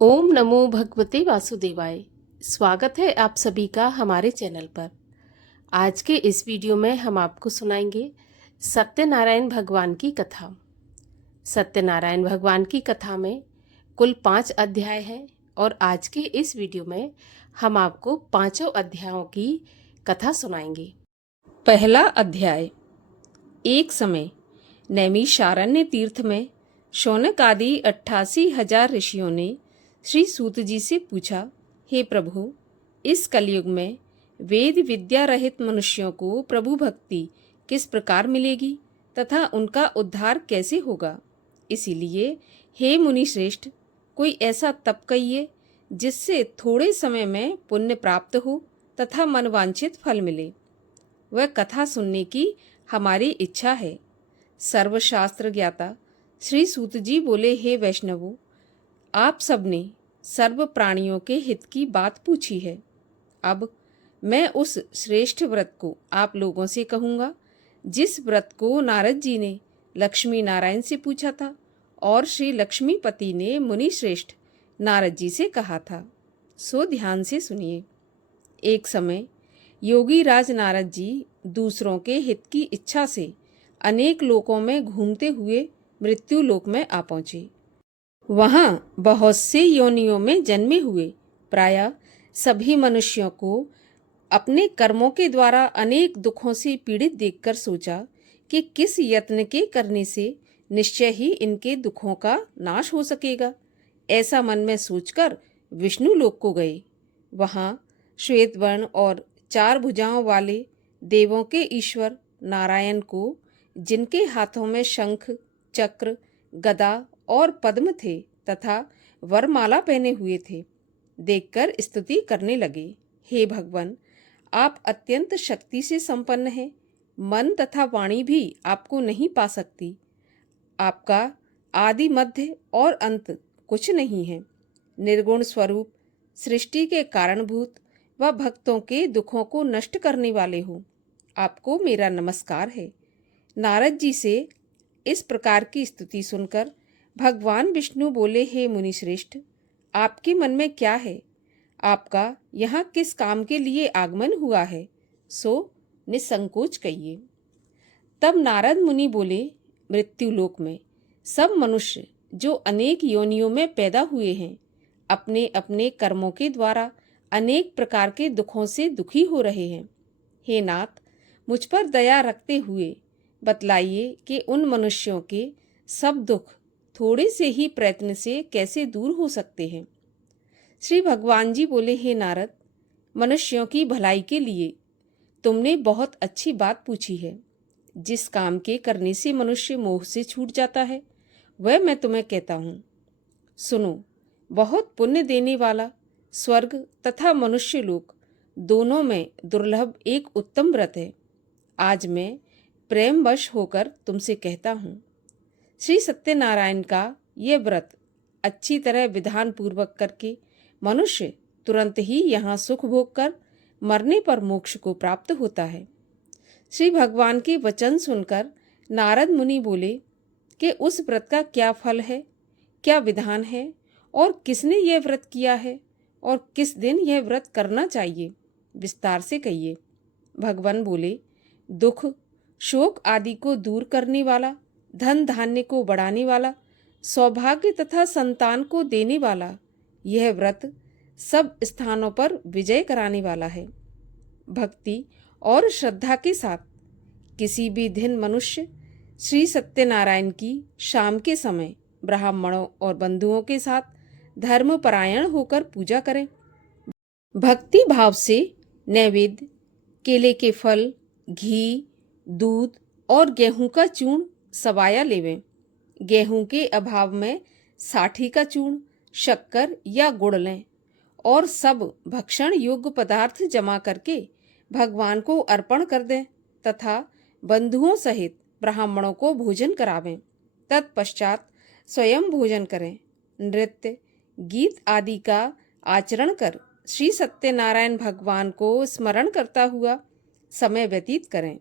ओम नमो भगवते वासुदेवाय। स्वागत है आप सभी का हमारे चैनल पर। आज के इस वीडियो में हम आपको सुनाएंगे सत्यनारायण भगवान की कथा। सत्यनारायण भगवान की कथा में कुल 5 अध्याय हैं और आज के इस वीडियो में हम आपको पांचों अध्यायों की कथा सुनाएंगे। पहला अध्याय। एक समय नैमिषारण्य तीर्थ में शौनक आदि 88,000 ऋषियों ने श्री सूत जी से पूछा, हे प्रभु, इस कलयुग में वेद विद्या रहित मनुष्यों को प्रभु भक्ति किस प्रकार मिलेगी तथा उनका उद्धार कैसे होगा। इसीलिए हे मुनि श्रेष्ठ, कोई ऐसा तप कहिए जिससे थोड़े समय में पुण्य प्राप्त हो तथा मनवांछित फल मिले। वह कथा सुनने की हमारी इच्छा है। सर्वशास्त्र ज्ञाता श्री सूत जी बोले, हे वैष्णवों, आप सबने सर्व प्राणियों के हित की बात पूछी है। अब मैं उस श्रेष्ठ व्रत को आप लोगों से कहूँगा जिस व्रत को नारद जी ने लक्ष्मी नारायण से पूछा था और श्री लक्ष्मीपति ने मुनि श्रेष्ठ नारद जी से कहा था। सो ध्यान से सुनिए। एक समय योगी राज नारद जी दूसरों के हित की इच्छा से अनेक लोकों में घूमते हुए मृत्यु लोक में आ पहुंचे। वहां बहुत से योनियों में जन्मे हुए प्रायः सभी मनुष्यों को अपने कर्मों के द्वारा अनेक दुखों से पीड़ित देखकर सोचा कि किस यत्न के करने से निश्चय ही इनके दुखों का नाश हो सकेगा। ऐसा मन में सोचकर विष्णु लोक को गए। वहां श्वेत वर्ण और 4 भुजाओं वाले देवों के ईश्वर नारायण को, जिनके हाथों में शंख, चक्र, गदा और पद्म थे तथा वरमाला पहने हुए थे, देखकर स्तुति करने लगे। हे भगवान, आप अत्यंत शक्ति से संपन्न हैं। मन तथा वाणी भी आपको नहीं पा सकती। आपका आदि मध्य और अंत कुछ नहीं है। निर्गुण स्वरूप, सृष्टि के कारणभूत व भक्तों के दुखों को नष्ट करने वाले हो। आपको मेरा नमस्कार है। नारद जी से इस प्रकार की स्तुति सुनकर भगवान विष्णु बोले, हे मुनि श्रेष्ठ, आपके मन में क्या है? आपका यहाँ किस काम के लिए आगमन हुआ है? सो निसंकोच कहिए। तब नारद मुनि बोले, मृत्युलोक में सब मनुष्य जो अनेक योनियों में पैदा हुए हैं, अपने अपने कर्मों के द्वारा अनेक प्रकार के दुखों से दुखी हो रहे हैं। हे नाथ, मुझ पर दया रखते हुए बतलाइए कि उन मनुष्यों के सब दुख थोड़े से ही प्रयत्न से कैसे दूर हो सकते हैं। श्री भगवान जी बोले, हे नारद, मनुष्यों की भलाई के लिए तुमने बहुत अच्छी बात पूछी है। जिस काम के करने से मनुष्य मोह से छूट जाता है वह मैं तुम्हें कहता हूँ। सुनो, बहुत पुण्य देने वाला स्वर्ग तथा मनुष्य लोक दोनों में दुर्लभ एक उत्तम व्रत है। आज मैं प्रेमवश होकर तुमसे कहता हूँ। श्री सत्यनारायण का यह व्रत अच्छी तरह विधान पूर्वक करके मनुष्य तुरंत ही यहाँ सुख भोग कर मरने पर मोक्ष को प्राप्त होता है। श्री भगवान के वचन सुनकर नारद मुनि बोले कि उस व्रत का क्या फल है, क्या विधान है और किसने यह व्रत किया है और किस दिन यह व्रत करना चाहिए, विस्तार से कहिए। भगवान बोले, दुख शोक आदि को दूर करने वाला, धन धान्य को बढ़ाने वाला, सौभाग्य तथा संतान को देने वाला यह व्रत सब स्थानों पर विजय कराने वाला है। भक्ति और श्रद्धा के साथ किसी भी दिन मनुष्य श्री सत्यनारायण की शाम के समय ब्राह्मणों और बंधुओं के साथ धर्मपरायण होकर पूजा करें। भक्ति भाव से नैवेद्य, केले के फल, घी, दूध और गेहूं का चूर्ण सवाया लेवें। गेहूं के अभाव में साठी का चूर्ण, शक्कर या गुड़ लें और सब भक्षण योग्य पदार्थ जमा करके भगवान को अर्पण कर दें तथा बंधुओं सहित ब्राह्मणों को भोजन करावें। तत्पश्चात स्वयं भोजन करें। नृत्य, गीत आदि का आचरण कर श्री सत्यनारायण भगवान को स्मरण करता हुआ समय व्यतीत करें।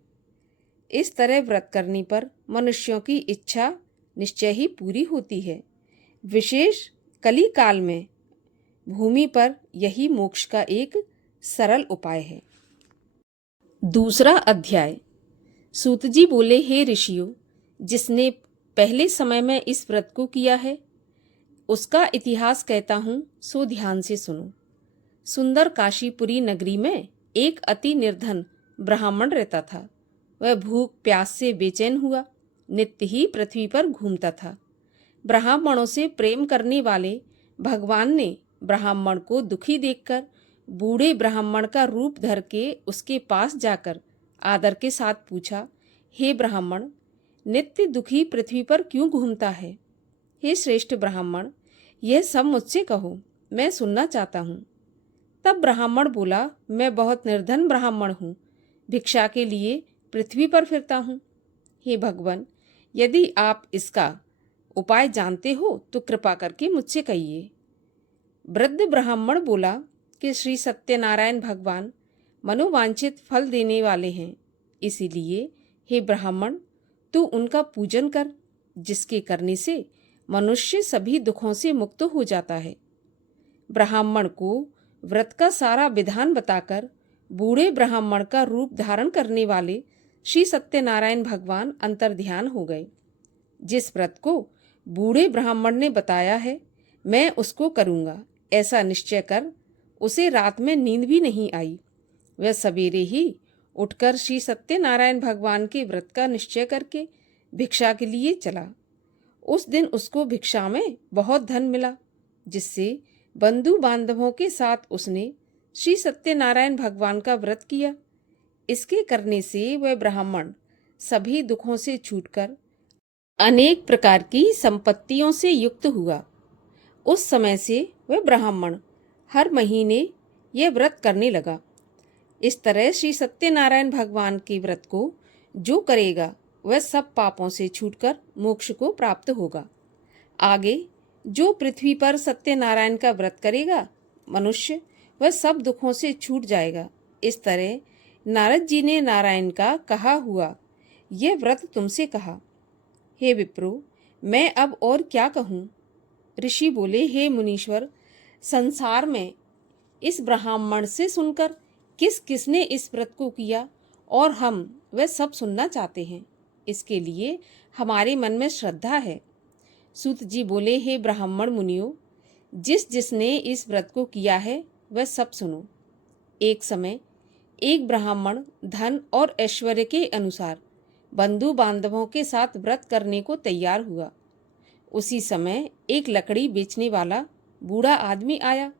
इस तरह व्रत करने पर मनुष्यों की इच्छा निश्चय ही पूरी होती है। विशेष कली काल में भूमि पर यही मोक्ष का एक सरल उपाय है। दूसरा अध्याय। सूत जी बोले, हे ऋषियों, जिसने पहले समय में इस व्रत को किया है उसका इतिहास कहता हूँ, सो ध्यान से सुनो। सुंदर काशीपुरी नगरी में एक अति निर्धन ब्राह्मण रहता था। वह भूख प्यास से बेचैन हुआ नित्य ही पृथ्वी पर घूमता था। ब्राह्मणों से प्रेम करने वाले भगवान ने ब्राह्मण को दुखी देखकर बूढ़े ब्राह्मण का रूप धर के उसके पास जाकर आदर के साथ पूछा, हे ब्राह्मण, नित्य दुखी पृथ्वी पर क्यों घूमता है? हे श्रेष्ठ ब्राह्मण, यह सब मुझसे कहो, मैं सुनना चाहता हूँ। तब ब्राह्मण बोला, मैं बहुत निर्धन ब्राह्मण हूँ, भिक्षा के लिए पृथ्वी पर फिरता हूँ। हे भगवान, यदि आप इसका उपाय जानते हो तो कृपा करके मुझसे कहिए। वृद्ध ब्राह्मण बोला कि श्री सत्यनारायण भगवान मनोवांछित फल देने वाले हैं, इसीलिए हे ब्राह्मण, तू उनका पूजन कर, जिसके करने से मनुष्य सभी दुखों से मुक्त हो जाता है। ब्राह्मण को व्रत का सारा विधान बताकर बूढ़े ब्राह्मण का रूप धारण करने वाले श्री सत्यनारायण भगवान अंतर्ध्यान हो गए। जिस व्रत को बूढ़े ब्राह्मण ने बताया है, मैं उसको करूँगा, ऐसा निश्चय कर उसे रात में नींद भी नहीं आई। वह सवेरे ही उठकर श्री सत्यनारायण भगवान के व्रत का निश्चय करके भिक्षा के लिए चला। उस दिन उसको भिक्षा में बहुत धन मिला, जिससे बंधु बांधवों के साथ उसने श्री सत्यनारायण भगवान का व्रत किया। इसके करने से वह ब्राह्मण सभी दुखों से छूटकर अनेक प्रकार की संपत्तियों से युक्त हुआ। उस समय से वह ब्राह्मण हर महीने यह व्रत करने लगा। इस तरह श्री सत्यनारायण भगवान के व्रत को जो करेगा वह सब पापों से छूटकर मोक्ष को प्राप्त होगा। आगे जो पृथ्वी पर सत्यनारायण का व्रत करेगा मनुष्य, वह सब दुखों से छूट जाएगा। इस तरह नारद जी ने नारायण का कहा हुआ यह व्रत तुमसे कहा। हे विप्रो, मैं अब और क्या कहूँ? ऋषि बोले, हे मुनीश्वर, संसार में इस ब्राह्मण से सुनकर किस किसने इस व्रत को किया और हम वह सब सुनना चाहते हैं। इसके लिए हमारे मन में श्रद्धा है। सूत जी बोले, हे ब्राह्मण मुनियों, जिस जिसने इस व्रत को किया है वह सब सुनो। एक समय एक ब्राह्मण धन और ऐश्वर्य के अनुसार बंधु बांधवों के साथ व्रत करने को तैयार हुआ। उसी समय एक लकड़ी बेचने वाला बूढ़ा आदमी आया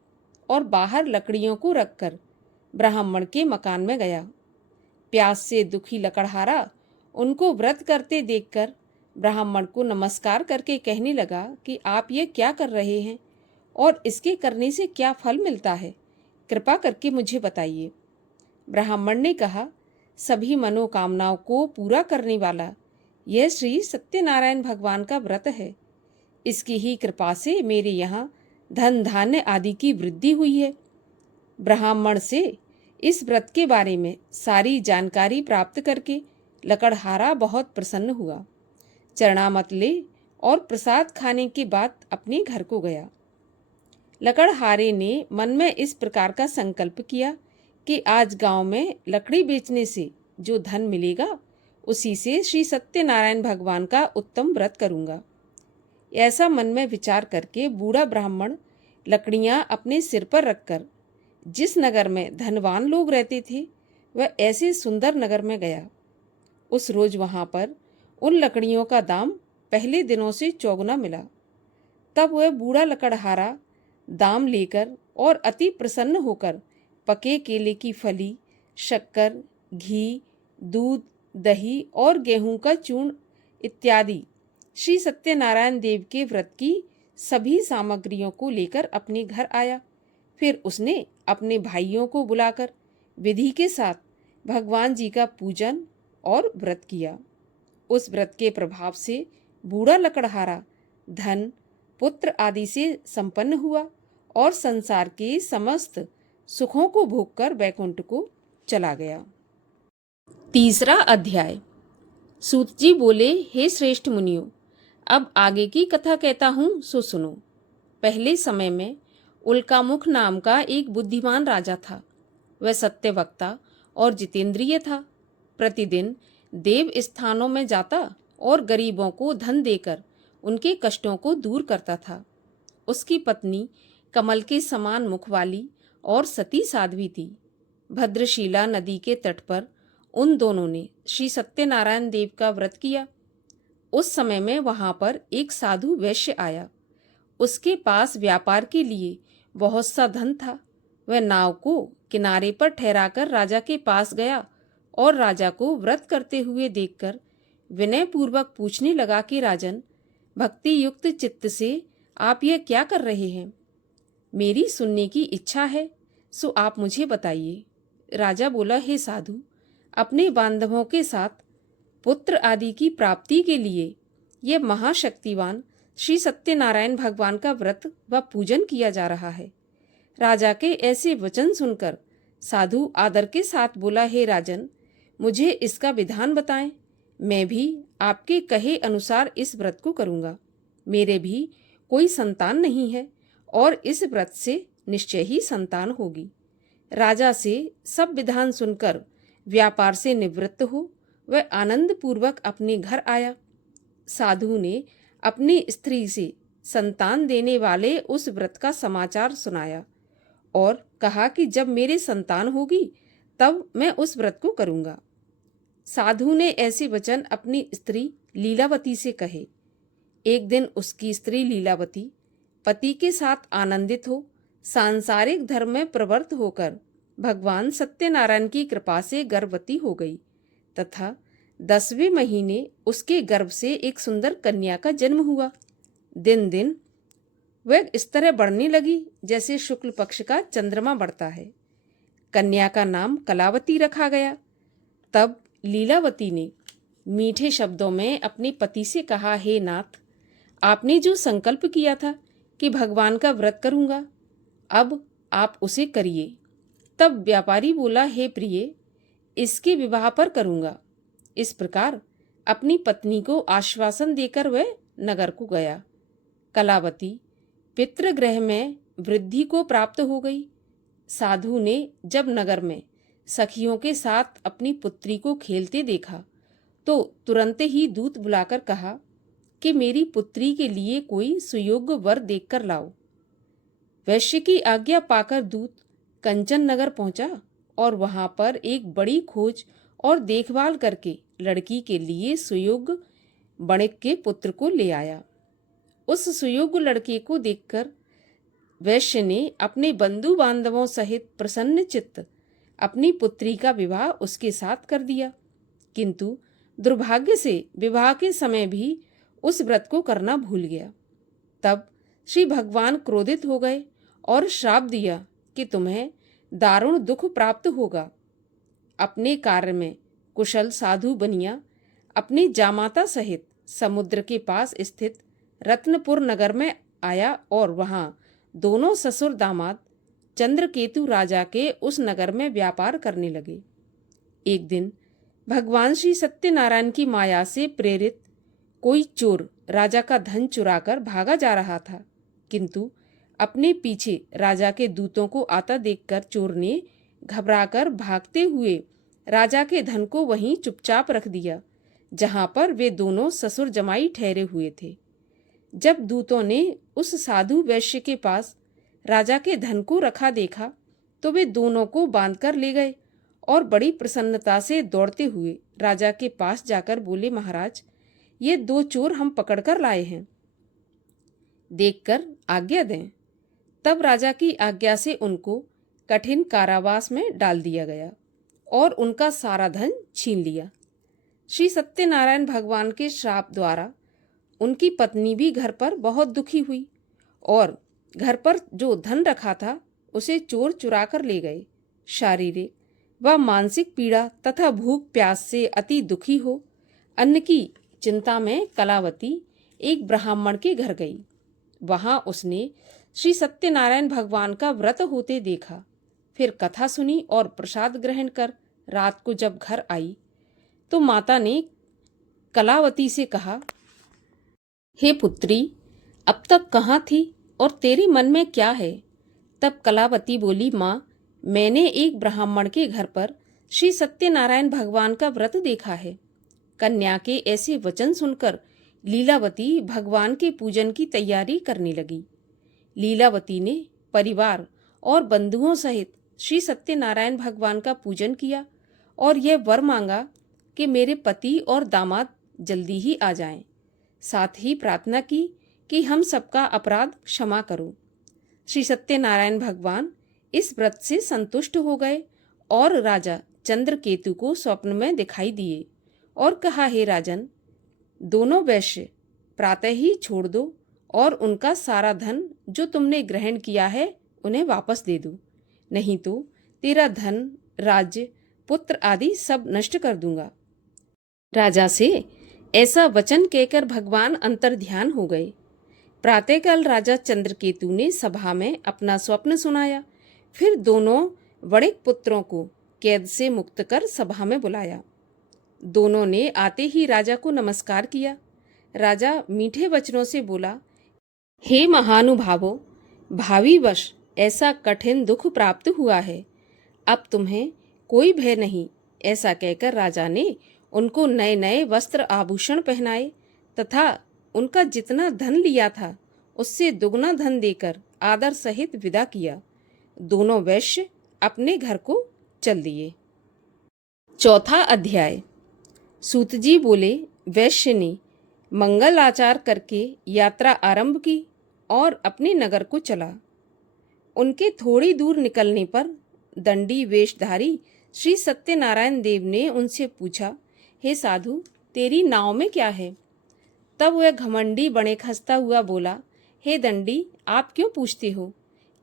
और बाहर लकड़ियों को रखकर ब्राह्मण के मकान में गया। प्यास से दुखी लकड़हारा उनको व्रत करते देखकर ब्राह्मण को नमस्कार करके कहने लगा कि आप ये क्या कर रहे हैं और इसके करने से क्या फल मिलता है, कृपा करके मुझे बताइए। ब्राह्मण ने कहा, सभी मनोकामनाओं को पूरा करने वाला यह श्री सत्यनारायण भगवान का व्रत है। इसकी ही कृपा से मेरे यहाँ धन धान्य आदि की वृद्धि हुई है। ब्राह्मण से इस व्रत के बारे में सारी जानकारी प्राप्त करके लकड़हारा बहुत प्रसन्न हुआ। चरणामत ले और प्रसाद खाने के बाद अपने घर को गया। लकड़हारे ने मन में इस प्रकार का संकल्प किया कि आज गांव में लकड़ी बेचने से जो धन मिलेगा उसी से श्री सत्यनारायण भगवान का उत्तम व्रत करूंगा। ऐसा मन में विचार करके बूढ़ा ब्राह्मण लकड़ियां अपने सिर पर रखकर जिस नगर में धनवान लोग रहते थे वह ऐसे सुंदर नगर में गया। उस रोज वहां पर उन लकड़ियों का दाम पहले दिनों से चौगुना मिला। तब वह बूढ़ा लकड़हारा दाम लेकर और अति प्रसन्न होकर पके केले की फली, शक्कर, घी, दूध, दही और गेहूं का चूर्ण इत्यादि श्री सत्यनारायण देव के व्रत की सभी सामग्रियों को लेकर अपने घर आया। फिर उसने अपने भाइयों को बुलाकर विधि के साथ भगवान जी का पूजन और व्रत किया। उस व्रत के प्रभाव से बूढ़ा लकड़हारा धन, पुत्र आदि से संपन्न हुआ और संसार के समस्त सुखों को भोगकर वैकुंठ को चला गया। तीसरा अध्याय। सूत जी बोले, हे श्रेष्ठ मुनियों, अब आगे की कथा कहता हूँ सो सुनो। पहले समय में उल्कामुख नाम का एक बुद्धिमान राजा था। वह सत्यवक्ता और जितेंद्रिय था। प्रतिदिन देव स्थानों में जाता और गरीबों को धन देकर उनके कष्टों को दूर करता था। उसकी पत्नी कमल के समान मुख वाली और सती साध्वी थी। भद्रशिला नदी के तट पर उन दोनों ने श्री सत्यनारायण देव का व्रत किया। उस समय में वहां पर एक साधु वैश्य आया। उसके पास व्यापार के लिए बहुत सा धन था। वह नाव को किनारे पर ठहराकर राजा के पास गया और राजा को व्रत करते हुए देखकर विनय पूर्वक पूछने लगा कि राजन, भक्ति युक्त चित्त से आप यह क्या कर रहे हैं? मेरी सुनने की इच्छा है, सो आप मुझे बताइए। राजा बोला, हे साधु, अपने बांधवों के साथ पुत्र आदि की प्राप्ति के लिए यह महाशक्तिवान श्री सत्यनारायण भगवान का व्रत व पूजन किया जा रहा है। राजा के ऐसे वचन सुनकर साधु आदर के साथ बोला, हे राजन, मुझे इसका विधान बताएं। मैं भी आपके कहे अनुसार इस व्रत को करूंगा। मेरे भी कोई संतान नहीं है और इस व्रत से निश्चय ही संतान होगी। राजा से सब विधान सुनकर व्यापार से निवृत्त हो वह आनंद पूर्वक अपने घर आया। साधु ने अपनी स्त्री से संतान देने वाले उस व्रत का समाचार सुनाया और कहा कि जब मेरे संतान होगी तब मैं उस व्रत को करूंगा। साधु ने ऐसे वचन अपनी स्त्री लीलावती से कहे। एक दिन उसकी स्त्री लीलावती पति के साथ आनंदित हो सांसारिक धर्म में प्रवृत्त होकर भगवान सत्यनारायण की कृपा से गर्भवती हो गई तथा 10वें महीने उसके गर्भ से एक सुंदर कन्या का जन्म हुआ। दिन दिन वह इस तरह बढ़ने लगी जैसे शुक्ल पक्ष का चंद्रमा बढ़ता है। कन्या का नाम कलावती रखा गया। तब लीलावती ने मीठे शब्दों में अपने पति से कहा, हे नाथ, आपने जो संकल्प किया था कि भगवान का व्रत करूंगा, अब आप उसे करिए। तब व्यापारी बोला, हे प्रिय, इसके विवाह पर करूंगा। इस प्रकार अपनी पत्नी को आश्वासन देकर वह नगर को गया। कलावती पितृगृह में वृद्धि को प्राप्त हो गई। साधु ने जब नगर में सखियों के साथ अपनी पुत्री को खेलते देखा तो तुरंत ही दूत बुलाकर कहा कि मेरी पुत्री के लिए कोई सुयोग्य वर देखकर लाओ। वैश्य की आज्ञा पाकर दूत कंचन नगर पहुंचा और वहां पर एक बड़ी खोज और देखभाल करके लड़की के लिए सुयोग्य वणिक के पुत्र को ले आया। उस सुयोग्य लड़के को देखकर वैश्य ने अपने बंधु बांधवों सहित प्रसन्न चित्त अपनी पुत्री का विवाह उसके साथ कर दिया। किंतु दुर्भाग्य से विवाह के समय भी उस व्रत को करना भूल गया। तब श्री भगवान क्रोधित हो गए और श्राप दिया कि तुम्हें दारुण दुख प्राप्त होगा। अपने कार्य में कुशल साधु बनिया अपनी जामाता सहित समुद्र के पास स्थित रत्नपुर नगर में आया और वहां दोनों ससुर दामाद चंद्रकेतु राजा के उस नगर में व्यापार करने लगे। एक दिन भगवान श्री सत्यनारायण की माया से प्रेरित कोई चोर राजा का धन चुराकर भागा जा रहा था, किंतु अपने पीछे राजा के दूतों को आता देखकर चोर ने घबराकर भागते हुए राजा के धन को वहीं चुपचाप रख दिया जहां पर वे दोनों ससुर जमाई ठहरे हुए थे। जब दूतों ने उस साधु वैश्य के पास राजा के धन को रखा देखा तो वे दोनों को बांधकर ले गए और बड़ी प्रसन्नता से दौड़ते हुए राजा के पास जाकर बोले, महाराज, ये 2 चोर हम पकड़कर लाए हैं, देखकर आज्ञा दें। तब राजा की आज्ञा से उनको कठिन कारावास में डाल दिया गया और उनका सारा धन छीन लिया। श्री सत्यनारायण भगवान के श्राप द्वारा उनकी पत्नी भी घर पर बहुत दुखी हुई और घर पर जो धन रखा था उसे चोर चुरा कर ले गए। शारीरिक व मानसिक पीड़ा तथा भूख प्यास से अति दुखी हो अन्न की चिंता में कलावती एक ब्राह्मण के घर गई। वहां उसने श्री सत्यनारायण भगवान का व्रत होते देखा। फिर कथा सुनी और प्रसाद ग्रहण कर रात को जब घर आई तो माता ने कलावती से कहा, हे पुत्री, अब तक कहाँ थी और तेरे मन में क्या है? तब कलावती बोली, माँ, मैंने एक ब्राह्मण के घर पर श्री सत्यनारायण भगवान का व्रत देखा है। कन्या के ऐसे वचन सुनकर लीलावती भगवान के पूजन की तैयारी करने लगी। लीलावती ने परिवार और बंधुओं सहित श्री सत्यनारायण भगवान का पूजन किया और यह वर मांगा कि मेरे पति और दामाद जल्दी ही आ जाएं। साथ ही प्रार्थना की कि हम सबका अपराध क्षमा करो। श्री सत्यनारायण भगवान इस व्रत से संतुष्ट हो गए और राजा चंद्रकेतु को स्वप्न में दिखाई दिए और कहा, हे राजन, दोनों वैश्य प्रातः ही छोड़ दो और उनका सारा धन जो तुमने ग्रहण किया है उन्हें वापस दे दो, नहीं तो तेरा धन, राज्य, पुत्र आदि सब नष्ट कर दूंगा। राजा से ऐसा वचन कहकर भगवान अंतर्ध्यान हो गए। प्रातःकाल राजा चंद्रकेतु ने सभा में अपना स्वप्न सुनाया। फिर दोनों बड़े पुत्रों को कैद से मुक्त कर सभा में बुलाया। दोनों ने आते ही राजा को नमस्कार किया। राजा मीठे वचनों से बोला, हे महानुभावों, भावी वर्ष ऐसा कठिन दुख प्राप्त हुआ है, अब तुम्हें कोई भय नहीं। ऐसा कहकर राजा ने उनको नए नए वस्त्र आभूषण पहनाए तथा उनका जितना धन लिया था उससे दुगना धन देकर आदर सहित विदा किया। दोनों वैश्य अपने घर को चल दिए। चौथा अध्याय। सूत जी बोले, वैश्य ने मंगल आचार करके यात्रा आरंभ की और अपने नगर को चला। उनके थोड़ी दूर निकलने पर दंडी वेशधारी श्री सत्यनारायण देव ने उनसे पूछा, हे साधु, तेरी नाव में क्या है? तब वह घमंडी बने खसता हुआ बोला, हे दंडी, आप क्यों पूछते हो?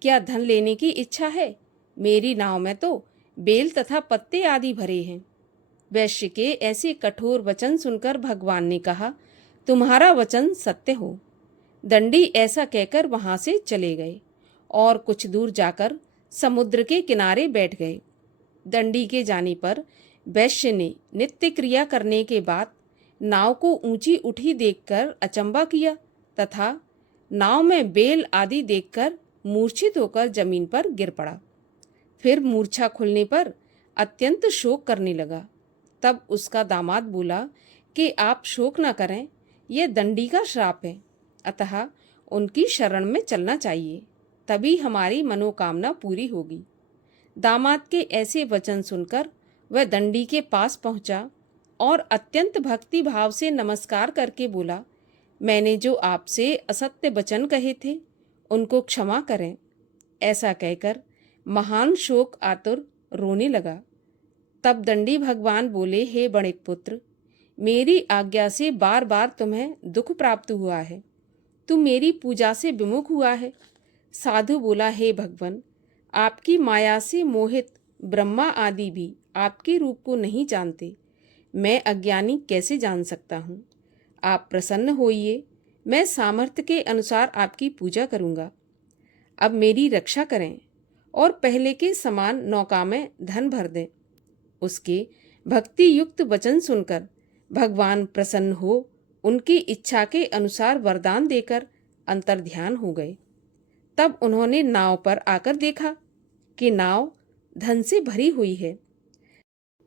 क्या धन लेने की इच्छा है? मेरी नाव में तो बेल तथा पत्ते आदि भरे हैं। वैश्य के ऐसे कठोर वचन सुनकर भगवान ने कहा, तुम्हारा वचन सत्य हो। दंडी ऐसा कहकर वहां से चले गए और कुछ दूर जाकर समुद्र के किनारे बैठ गए। दंडी के जाने पर वैश्य ने नित्य क्रिया करने के बाद नाव को ऊंची उठी देखकर अचंबा किया तथा नाव में बेल आदि देखकर मूर्छित होकर जमीन पर गिर पड़ा। फिर मूर्छा खुलने पर अत्यंत शोक करने लगा। तब उसका दामाद बोला कि आप शोक न करें, यह दंडी का श्राप है, अतः उनकी शरण में चलना चाहिए, तभी हमारी मनोकामना पूरी होगी। दामाद के ऐसे वचन सुनकर वह दंडी के पास पहुंचा और अत्यंत भक्ति भाव से नमस्कार करके बोला, मैंने जो आपसे असत्य वचन कहे थे उनको क्षमा करें। ऐसा कहकर महान शोक आतुर रोने लगा। तब दंडी भगवान बोले, हे बणिक पुत्र, मेरी आज्ञा से बार बार तुम्हें दुख प्राप्त हुआ है, तुम मेरी पूजा से विमुख हुआ है। साधु बोला, हे भगवान, आपकी माया से मोहित ब्रह्मा आदि भी आपके रूप को नहीं जानते, मैं अज्ञानी कैसे जान सकता हूँ? आप प्रसन्न होइए, मैं सामर्थ्य के अनुसार आपकी पूजा करूँगा। अब मेरी रक्षा करें और पहले के समान नौका में धन भर दें। उसके भक्ति युक्त वचन सुनकर भगवान प्रसन्न हो उनकी इच्छा के अनुसार वरदान देकर अंतर्ध्यान हो गए। तब उन्होंने नाव पर आकर देखा कि नाव धन से भरी हुई है।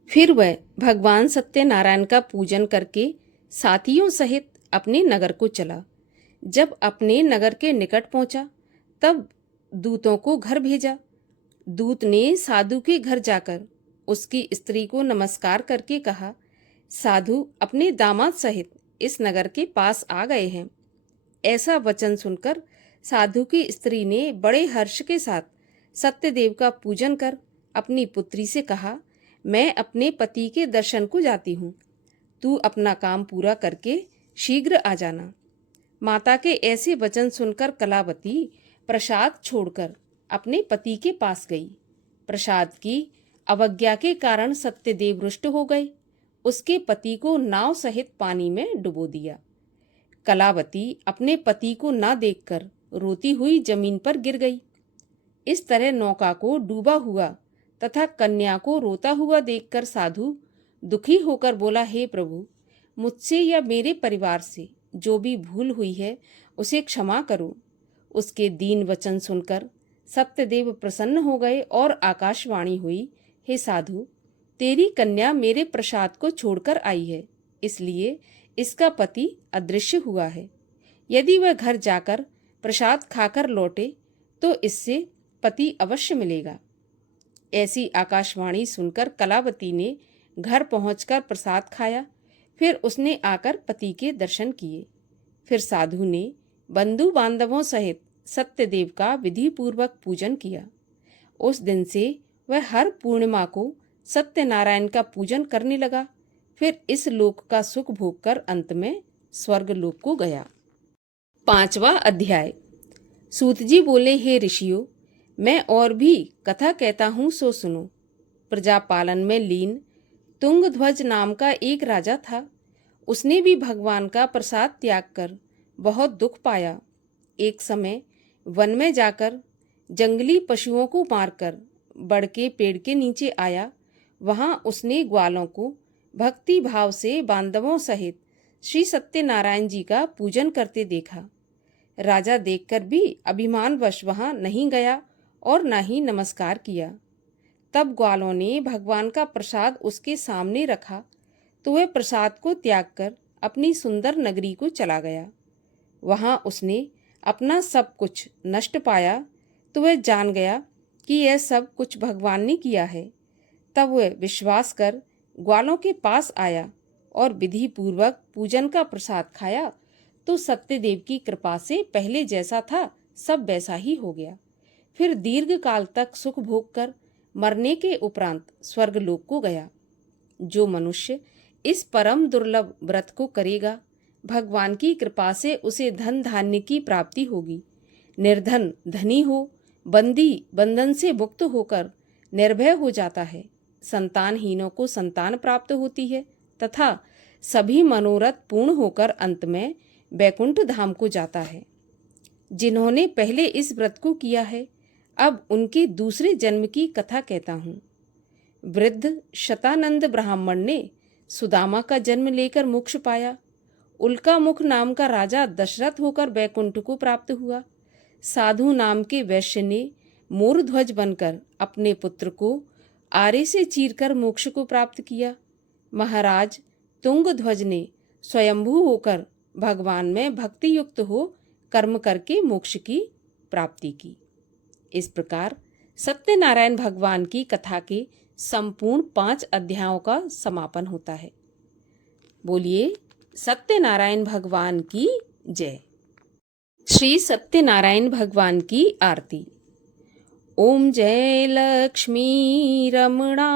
फिर वह भगवान सत्यनारायण का पूजन करके साथियों सहित अपने नगर को चला। जब अपने नगर के निकट पहुंचा तब दूतों को घर भेजा। दूत ने साधु के घर जाकर उसकी स्त्री को नमस्कार करके कहा, साधु अपने दामाद सहित इस नगर के पास आ गए हैं। ऐसा वचन सुनकर साधु की स्त्री ने बड़े हर्ष के साथ सत्यदेव का पूजन कर अपनी पुत्री से कहा, मैं अपने पति के दर्शन को जाती हूँ, तू अपना काम पूरा करके शीघ्र आ जाना। माता के ऐसे वचन सुनकर कलावती प्रसाद छोड़कर अपने पति के पास गई। प्रसाद की अवज्ञा के कारण सत्यदेव रुष्ट हो गए। उसके पति को नाव सहित पानी में डुबो दिया। कलावती अपने पति को न देखकर रोती हुई जमीन पर गिर गई। इस तरह नौका को डूबा हुआ तथा कन्या को रोता हुआ देखकर साधु दुखी होकर बोला, हे प्रभु, मुझसे या मेरे परिवार से जो भी भूल हुई है उसे क्षमा करो। उसके दीन वचन सुनकर सत्यदेव प्रसन्न हो गए और आकाशवाणी हुई, हे साधु, तेरी कन्या मेरे प्रसाद को छोड़कर आई है, इसलिए इसका पति अदृश्य हुआ है। यदि वह घर जाकर प्रसाद खाकर लौटे तो इससे पति अवश्य मिलेगा। ऐसी आकाशवाणी सुनकर कलावती ने घर पहुंचकर प्रसाद खाया। फिर उसने आकर पति के दर्शन किए। फिर साधु ने बंधु बांधवों सहित सत्यदेव का विधि पूर्वक पूजन किया। उस दिन से वह हर पूर्णिमा को सत्यनारायण का पूजन करने लगा। फिर इस लोक का सुख भोगकर अंत में स्वर्ग लोक को गया। 5वां अध्याय। सूत जी बोले, हे ऋषियों, मैं और भी कथा कहता हूँ, सो सुनो। प्रजा पालन में लीन तुंगध्वज नाम का एक राजा था। उसने भी भगवान का प्रसाद त्याग कर बहुत दुख पाया। एक समय वन में जाकर जंगली पशुओं को मारकर बड़ के पेड़ के नीचे आया। वहां उसने ग्वालों को भक्ति भाव से बांधवों सहित श्री सत्यनारायण जी का पूजन करते देखा। राजा देखकर भी अभिमानवश वहां नहीं गया और न ही नमस्कार किया। तब ग्वालों ने भगवान का प्रसाद उसके सामने रखा तो वह प्रसाद को त्याग कर अपनी सुंदर नगरी को चला गया। वहां उसने अपना सब कुछ नष्ट पाया तो वह जान गया कि यह सब कुछ भगवान ने किया है। तब वह विश्वास कर ग्वालों के पास आया और विधि पूर्वक पूजन का प्रसाद खाया तो सत्यदेव की कृपा से पहले जैसा था सब वैसा ही हो गया। फिर दीर्घ काल तक सुख भोग कर मरने के उपरांत स्वर्गलोक को गया। जो मनुष्य इस परम दुर्लभ व्रत को करेगा, भगवान की कृपा से उसे धन धान्य की प्राप्ति होगी। निर्धन धनी हो, बंदी बंधन से मुक्त होकर निर्भय हो जाता है। संतानहीनों को संतान प्राप्त होती है तथा सभी मनोरथ पूर्ण होकर अंत में वैकुंठ धाम को जाता है। जिन्होंने पहले इस व्रत को किया है, अब उनके दूसरे जन्म की कथा कहता हूँ। वृद्ध शतानंद ब्राह्मण ने सुदामा का जन्म लेकर मोक्ष पाया। उल्का मुख नाम का राजा दशरथ होकर वैकुंठ को प्राप्त हुआ। साधु नाम के वैश्य ने मोरध्वज बनकर अपने पुत्र को आरे से चीरकर मोक्ष को प्राप्त किया। महाराज तुंगध्वज ने स्वयंभू होकर भगवान में भक्ति युक्त हो कर्म करके मोक्ष की प्राप्ति की। इस प्रकार सत्यनारायण भगवान की कथा के संपूर्ण 5 अध्यायों का समापन होता है। बोलिए सत्यनारायण भगवान की जय। श्री सत्यनारायण भगवान की आरती। ओम जय लक्ष्मी रमणा,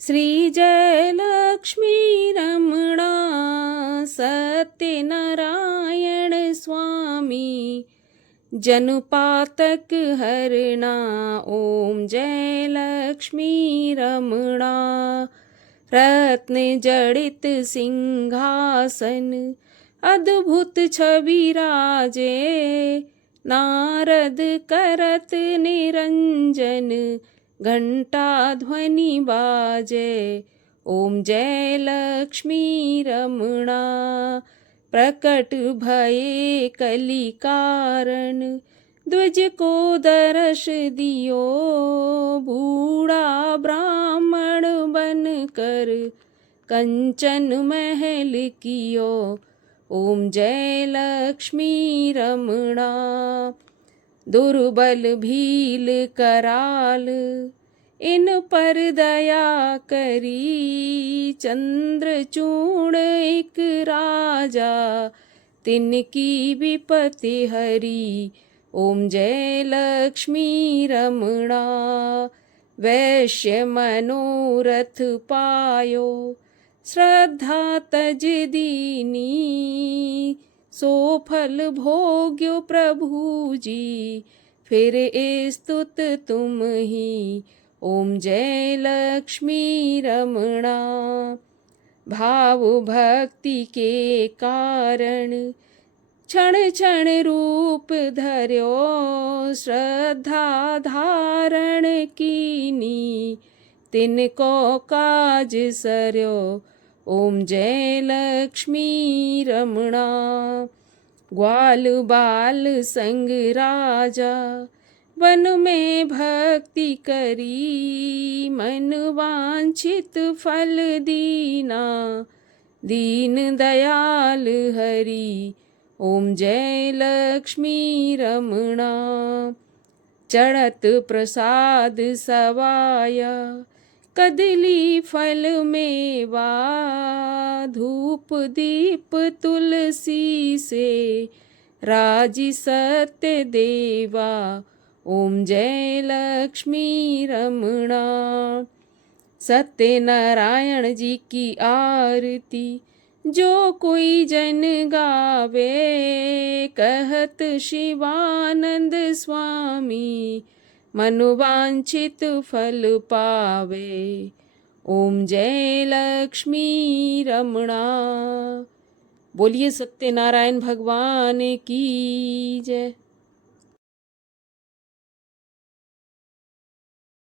श्री जय लक्ष्मी रमणा, सत्यनारायण स्वामी जनपातक हरणा। ओम जय लक्ष्मी रमणा, रत्न जड़ित सिंहासन अद्भुत छवि राजे, नारद करत निरंजन घंटा ध्वनि बाजे। ओम जय लक्ष्मी रमणा, प्रकट भये कली कारण, द्विज को दर्श दियो, बूढ़ा ब्राह्मण बन कर कंचन महल कियो। ओम जय लक्ष्मी रमणा, दुर्बल भील कराल इन पर दया करी, चंद्रचूड़ एक राजा तिनकी विपत्ति हरी। ओम जय लक्ष्मी रमणा, वैश्य मनोरथ पायो, श्रद्धा तज दीनी, सो फल भोग्यो प्रभु जी, फिर स्तुत तुम ही। ओम जय लक्ष्मी रमणा, भाव भक्ति के कारण क्षण क्षण रूप धर्यो, श्रद्धा धारण कीनी, तिनको काज सर्यो। ओम जय लक्ष्मी रमणा, ग्वाल बाल संग राजा, वन में भक्ति करी, मन वांछित फल दीना, दीन दयाल हरि। ओम जय लक्ष्मी रमणा। चढ़त प्रसाद सवाया, कदली फल मेवा, धूप दीप तुलसी से, राजी सत्य देवा। ओम जय लक्ष्मी रमणा। सत्य नारायण जी की आरती, जो कोई जन गावे, कहत शिवानंद स्वामी, मनोवांछित फल पावे। ओम जय लक्ष्मी रमणा। बोलिए सत्यनारायण भगवान की जय।